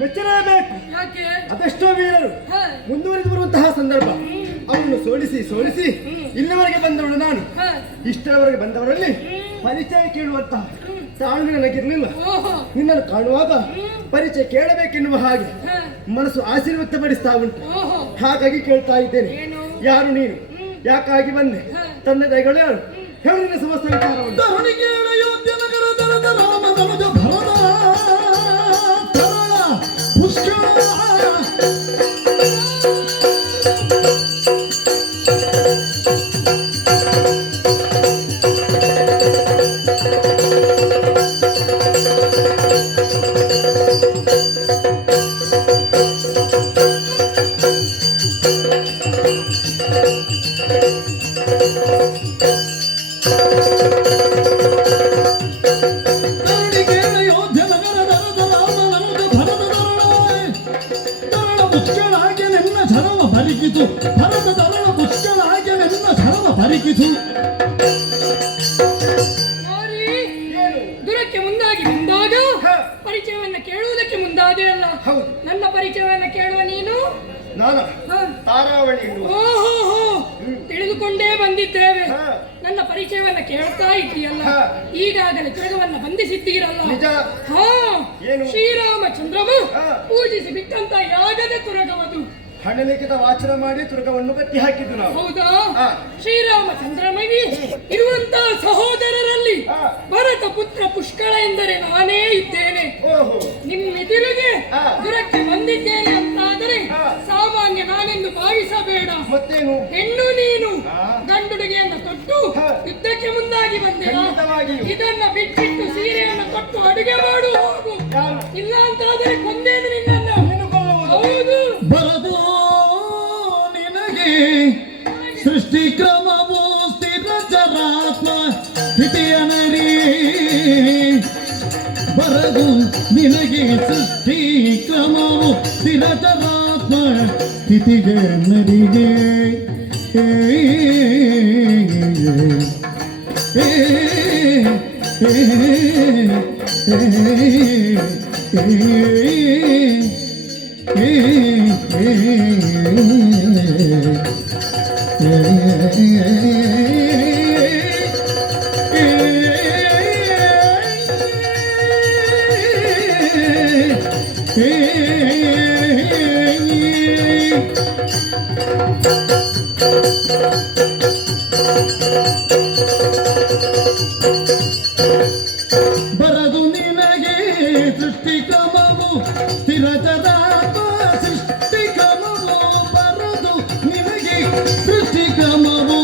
ಮೆಚ್ಚಲೇಬೇಕು. ಅದೆಷ್ಟೋ ವೀರರು ಮುಂದುವರಿದು ಬರುವಂತಹ ಸಂದರ್ಭ ಅವರನ್ನು ಸೋಲಿಸಿ ಇಲ್ಲಿವರೆಗೆ ಬಂದವಳು ನಾನು. ಇಷ್ಟರವರೆಗೆ ಬಂದವರಲ್ಲಿ ಪರಿಚಯ ಕೇಳುವಂತಹ ತಾಳ್ಮೆ ನನಗಿರಲಿಲ್ಲ. ನಿನ್ನನ್ನು ಕಾಣುವಾಗ ಪರಿಚಯ ಕೇಳಬೇಕೆನ್ನುವ ಹಾಗೆ ಮನಸ್ಸು ಆಶೀರ್ವದಿಸ್ತಾ ಉಂಟು. ಹಾಗಾಗಿ ಕೇಳ್ತಾ ಇದ್ದೇನೆ, ಯಾರು ನೀನು, ಯಾಕಾಗಿ ಬಂದೆ, ತಂದೆ ದಯಗಳು ಯಾರು, ಹೇಳಿದ ಸಮಸ್ತ ವಿಚಾರವನ್ನು. ದೂರಕ್ಕೆ ಮುಂದಾಗಿ ಬಂದಾಗ ಪರಿಚಯವನ್ನು ಕೇಳುವುದಕ್ಕೆ ಮುಂದಾದೆ ಅಲ್ಲ. ನನ್ನ ಪರಿಚಯವನ್ನು ಕೇಳುವ ನೀನು ತಿಳಿದುಕೊಂಡೇ ಬಂದಿದ್ದೇವೆ. ನನ್ನ ಪರಿಚಯವನ್ನು ಕೇಳ್ತಾ ಇದ್ದೀಯಲ್ಲ, ಈಗಾಗಲೇ ತುರಗವನ್ನು ಬಂಧಿಸಿದ್ದೀರಲ್ಲ. ಶ್ರೀರಾಮಚಂದ್ರಮ ಪೂಜಿಸಿ ಬಿಟ್ಟಂತ ಯಾಗದ ತುರಗವದು. ಹಣಲಿಖಿತ ವಾಚನ ಮಾಡಿ ತುರ್ಗವನ್ನು ಕಟ್ಟಿ ಹಾಕಿದ್ದು ನಾವು. ಹೌದಾ? ಶ್ರೀರಾಮಚಂದ್ರನಿಗೆ ಇರುವಂತಹ ಸಹೋದರರಲ್ಲಿ ಭರತ ಪುತ್ರ ಪುಷ್ಕಳ ಎಂದರೆ ನಾನೇ ಇದ್ದೇನೆ. ನಿಮ್ಮೆದುರಿಗೆ ದುರಕ್ಕೆ ಬಂದಿದ್ದೇನೆ ಅಂತಾದರೆ ಸಾಮಾನ್ಯ ನಾನೆಂದು ಭಾವಿಸಬೇಡ. ಮತ್ತೇನು? ಹೆಣ್ಣು ನೀನು ಗಂಡುಡುಗೆಯನ್ನು ತೊಟ್ಟು ಯುದ್ಧಕ್ಕೆ ಮುಂದಾಗಿ ಬಂದೆ. ಇದನ್ನ ಬಿಟ್ಟಿಟ್ಟು ಸೀರೆಯನ್ನು ತೊಟ್ಟು ಅಡುಗೆ ಮಾಡು ಹೋಗು. ಇಲ್ಲ ಅಂತಾದರೆ ಕೊಂದೇನು ನಿನ್ನನ್ನು. ಹೌದು, ಸೃಷ್ಟಿ ಕ್ರಮವು ಸ್ಥಿರ ಚರಾತ್ಮ ಸ್ಥಿತಿಯ ನರಿ ಬರದು ನಿನಗೆ. ಸೃಷ್ಟಿ ಕ್ರಮವು ಸ್ಥಿರ ಚರಾತ್ಮ ಸ್ಥಿತಿಗೆ ನರಿಗೆ. ಬರದು ನಿನಗೆ ಸೃಷ್ಟಿ ಕ್ರಮವು ಸ್ಥಿರ ಚರಾತ್ಮ ಸೃಷ್ಟಿ ಕ್ರಮವು ಬರದು ನಿನಗೆ ಸೃಷ್ಟಿ ಕ್ರಮವು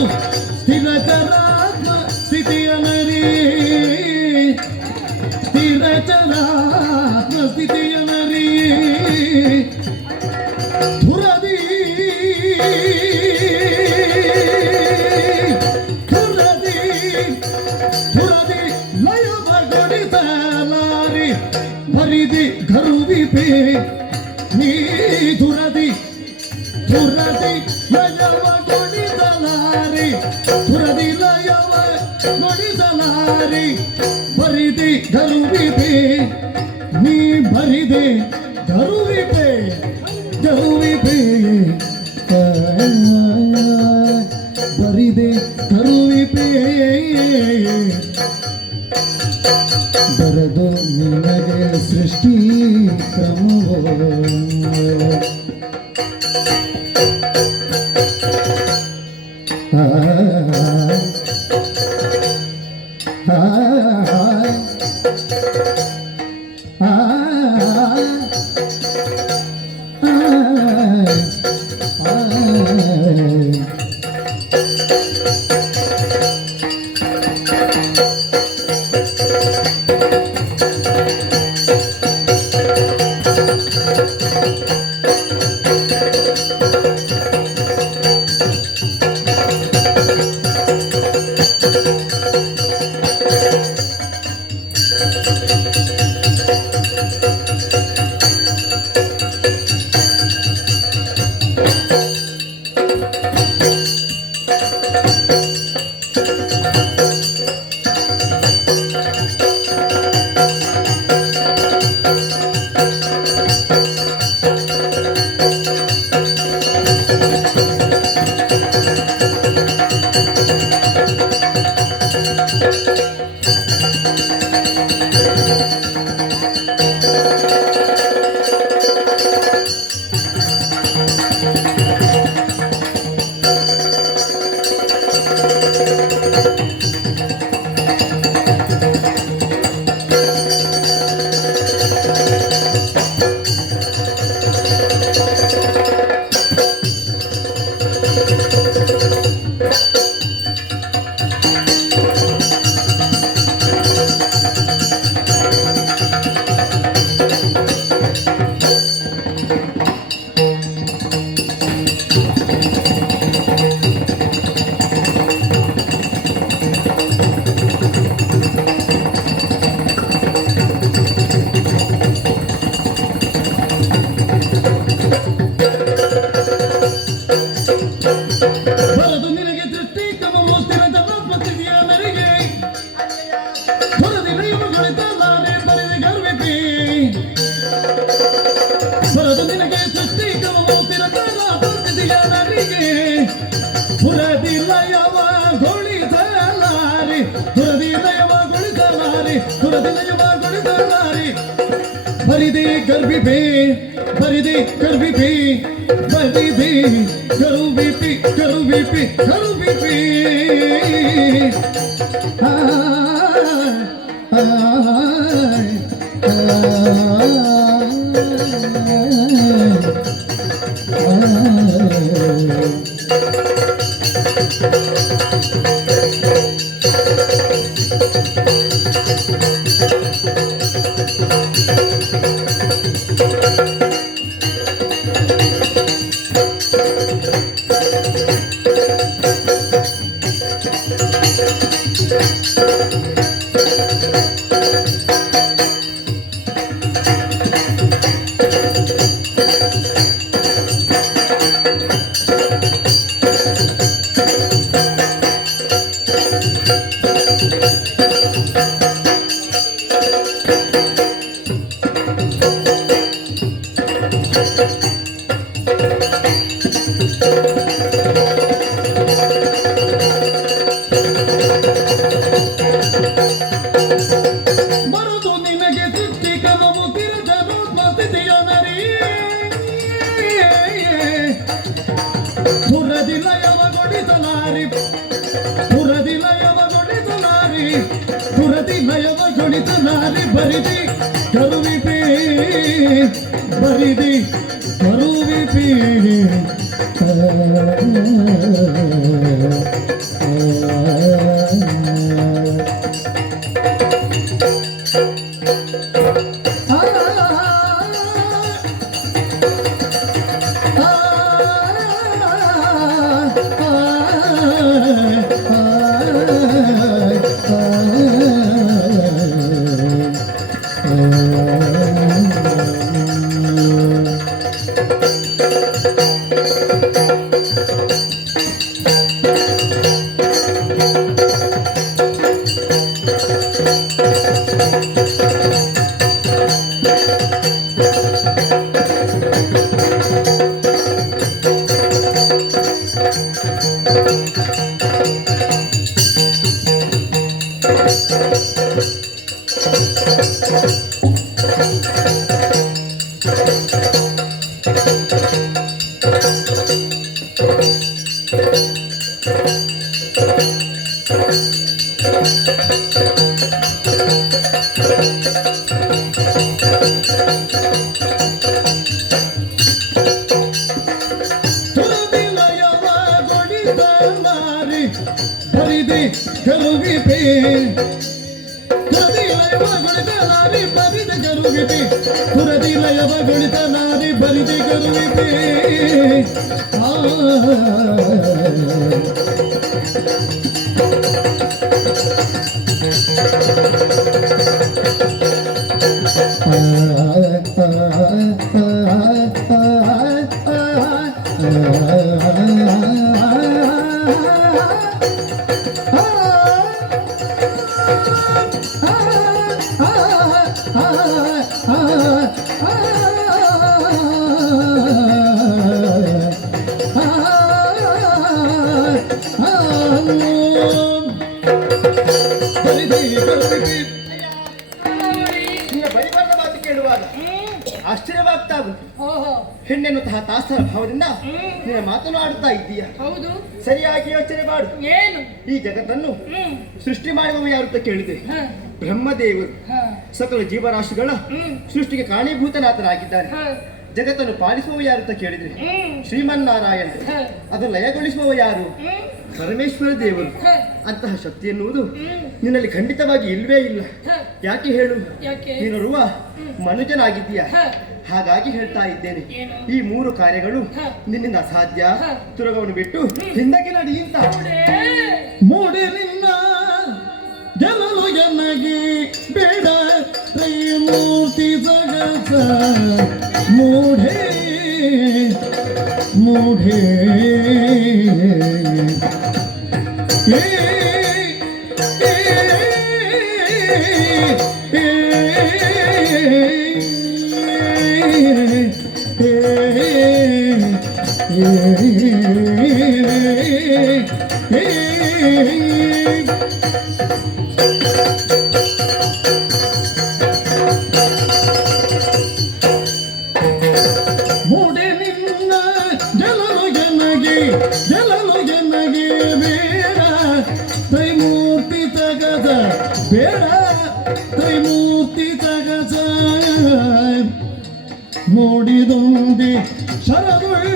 ಸ್ಥಿರ ಚರಾತ್ಮ ಸ್ಥಿತಿಯ ನರಿ. ಸ್ಥಿರ ಚರಾತ್ಮ ಸ್ಥಿತಿಯ ನರಿ ಧುರದಿ ಧುರದಿ ಧುರದಿ ಲಯಮಗೊಳಿಸಲಾರಿ ಭರಿದಿ ಘರುವಿಪೆ ನೀ ಧುರದಿ ಧುರದಿ ಲಯಮಗೊಳಿಸಲಾರಿ ಧುರದಿ ಲಯಮಗೊಳಿಸಲಾರಿ ಭರಿದಿ ಘರುವಿಪೆ ನೀ ಭರಿದೆ ಘರುವಿಪೆ ಘರುವಿಪೆ. ಬರಿದೆ ಕರುವಿಪೇ ಬರದು ನಿನಗೆ ಸೃಷ್ಟಿ ಕ್ರಮವೋ ಬರಿದೆ ಗರ್ಭಿಪೇ ಬರಿದೆ ಗರ್ಭಿಪೇ ಬರಿದೆ ಕರುವಿಪಿ ಕರುವಿಪಿ ಕರುವಿಪಿ ಬರಿದೆ ಕರುವಿಪೇ ಬರಿದೆ ಕರುವಿಪೇ ಬರಿದೆ ಕರುವಿಪೆ ಬರಿದ ಕರುವಿಪೆ ಪುರದಿಲಯವಗೊಳಿತ ನಾರಿ ಬರಿದೆ ಕರುವಿಪೆ ನಿನ್ನ ಬರಿಬಾರದ ಮಾತು ಕೇಳುವಾಗ ಆಶ್ಚರ್ಯವಾಗ್ತಾ ಉಂಟು. ಓಹೋ, ಹೆಣ್ಣೆನ್ನುವಂತಹ ತಾಸರ ಭಾವದಿಂದ ನೀನು ಮಾತನಾಡುತ್ತಾ ಇದ್ದೀಯ. ಹೌದು. ಸರಿಯಾಗಿ ಯೋಚನೆ ಮಾಡು. ಏನು? ಈ ಜಗತ್ತನ್ನು ಸೃಷ್ಟಿ ಮಾಡುವವ ಯಾರು ಅಂತ ಕೇಳಿದೆ. ಹ, ಬ್ರಹ್ಮದೇವರು ಹ, ಸಕಲ ಜೀವರಾಶಿಗಳ ಸೃಷ್ಟಿಗೆ ಕಾರಣೀಭೂತನಾಥನಾಗಿದ್ದಾನೆ. ಹ, ಜಗತ್ತನ್ನು ಪಾಲಿಸುವವ ಯಾರು ಅಂತ ಕೇಳಿದ್ರೆ ಹ್ಮ್, ಶ್ರೀಮನ್ನಾರಾಯಣ. ಹ, ಅದು ಲಯಗೊಳಿಸುವವ ಯಾರು? ಪರಮೇಶ್ವರ ದೇವರು. ಹ, ಅಂತಹ ಶಕ್ತಿ ಎನ್ನುವುದು ಹ್ಮ್, ನಿನ್ನಲ್ಲಿ ಖಂಡಿತವಾಗಿ ಇಲ್ವೇ ಇಲ್ಲ. ಹ. ಯಾಕೆ ಹೇಳು? ಯಾಕೆ? ನೀನರುವ ಮನುಜನಾಗಿದ್ದೀಯ. ಹ, ಹಾಗಾಗಿ ಹೇಳ್ತಾ ಇದ್ದೇನೆ, ಏನು? ಈ ಮೂರು ಕಾರ್ಯಗಳು ಹ. ನಿನ್ನಿಂದ ಅಸಾಧ್ಯ. ಹ. ತುರಗವನ್ನು ಬಿಟ್ಟು ಹಿಂದಕ್ಕೆ ನಡಿ ಅಂತ. ನೋಡೇ? ಮೂಡೆ ನಿನ್ನ ಗೆಲ್ಲಲು ಎನ್ನಗಿ ಬೇಡ ತ್ರೈಮೂರ್ತಿ ಜಗತ್ತ ಮೂಢೆ ಮೂಢೆ ಏ ಮೂಡೆ ನಿನ್ನ ಗೆಲ್ಲಲು ಜನಗೆ ಬೇಡ ತ್ರೈಮೂರ್ತಿ ತಗದ ಬೇಡ ತ್ರೈಮೂರ್ತಿ ತಗದ ನೋಡಿದೊಂದಿ ಶರದುಳ್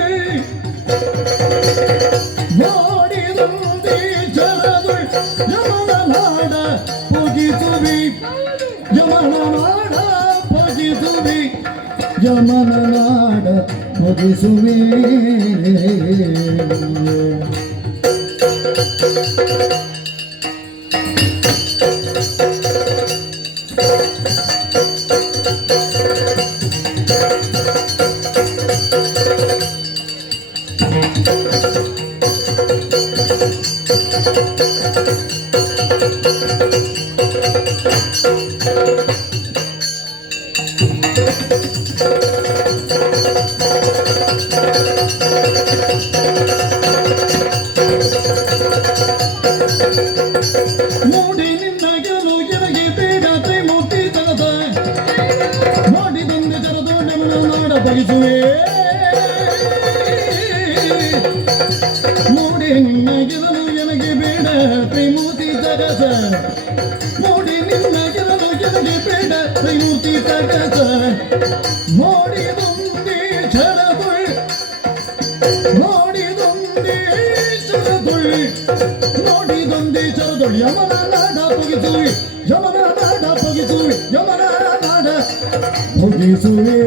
ನೋಡಿದೊಂದಿ ಶರದುಳ್ ಯಮನ ನಾಡ ಪೊಗಿಸುವಿ ಯಮನ ನಾಡ ಪೊಗಿಸುವಿ ಯಮನ ನಾಡ ಪೊಗಿಸುವಿ ನೋಡಿ ನಿನ್ನ ಗೆಲು ಎನಗೆ ಬೇಡ ತ್ರೈಮೂರ್ತಿ ತಗದ ನೋಡಿದೊಂದು ಜರದು ನಮನ ನಾಡ ಬಯಸುವೆ ನೋಡಿ ನಿನ್ನ ಗೆಲಲು ಎನಗೆ ಬೇಡ ತ್ರೈಮೂರ್ತಿ ತಗದ ನೋಡಿ ನಿನ್ನ ಗೆಲಲು ಎನಗೆ ಬೇಡ ತ್ರೈಮೂರ್ತಿ ತಗದ ನೋಡಿದೊಂದಿ ಜರದುಳ್ ನೋಡಿದೊಂದಿ ಜರದುಳ್ ನೋಡಿದೊಂದಿ ಜರದುಳ್ ಯಮನ ನಾಡ ಪೊಗಿಸುವಿ ಯಮನ ನಾಡ ಪೊಗಿಸುವಿ ಯಮನ ನಾಡ ಪೊಗಿಸುವೆ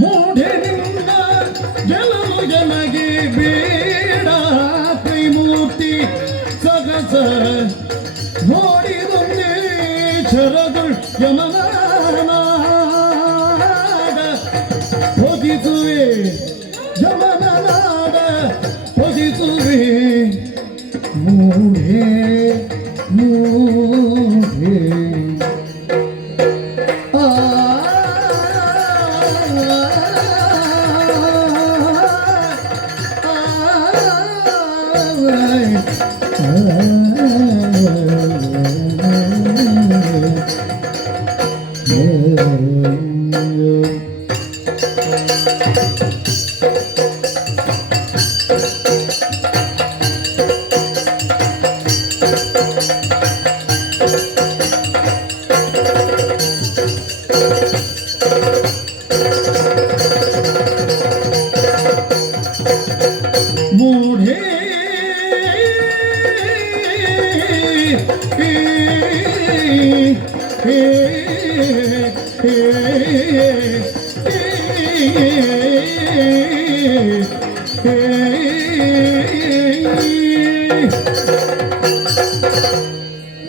ಮೂಢೆ ನಿನ್ನ ಗೆಲವು ನನಗೆ ಬೇಡ ತ್ರಿಮೂರ್ತಿ ಸಗಸ ನೋಡಿದೊಂದೇ ಚರದುಳ್ ಯಮನಾಡ ಹೊದಿಸುವೆ ಯಮನಾಡ ಹೊದಿಸುವೆ ಮೂಢೆ ಮೂಢೆ ಮೂಢೆ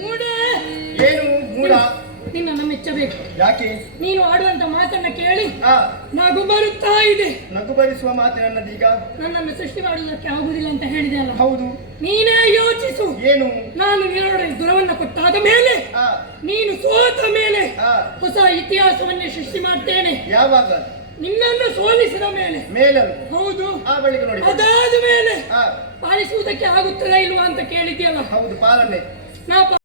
ಮೂಡೆ ಏನು ಮೂಡ? ನಿನ್ನನ್ನು ಮೆಚ್ಚಬೇಕು. ಯಾಕೆ? ನೀನು ಆಡುವಂತ ಮಾತನ್ನ ಕೇಳಿ ಆ ನಗು ಬರುತ್ತಾ ಇದೆ. ನಗು ಬರಿಸುವ ಮಾತೆ ನನ್ನದೀಗ. ನನ್ನನ್ನು ಸೃಷ್ಟಿ ಮಾಡುವುದಕ್ಕೆ ಆಗುದಿಲ್ಲ ಅಂತ ಹೇಳಿದೆ ಅಲ್ಲ, ಹೌದು. ನೀನೇ ಯೋಚಿಸು. ಏನು? ನಾನು ನಿನ್ನೊಡನೆ ದುರವನ್ನ ಕೊಟ್ಟಾದ ಮೇಲೆ, ಆ ನೀನು ಸೋತ ಮೇಲೆ ಆ ಹೊಸ ಇತಿಹಾಸವನ್ನೇ ಸೃಷ್ಟಿ ಮಾಡ್ತೇನೆ. ಯಾವಾಗ? ನಿನ್ನನ್ನು ಸೋಲಿಸಿದ ಮೇಲೆ. ಮೇಲಲ್ಲ. ಹೌದು. ಆ ಬಳಿಕ ನೋಡಿ. ಅದಾದ ಮೇಲೆ ಆ ಪಾಲಿಸುವುದಕ್ಕೆ ಆಗುತ್ತದಾ ಇಲ್ವಾ ಅಂತ ಕೇಳಿದ್ಯಲ್ಲ, ಹೌದು, ಪಾಲನೆ. ನಾ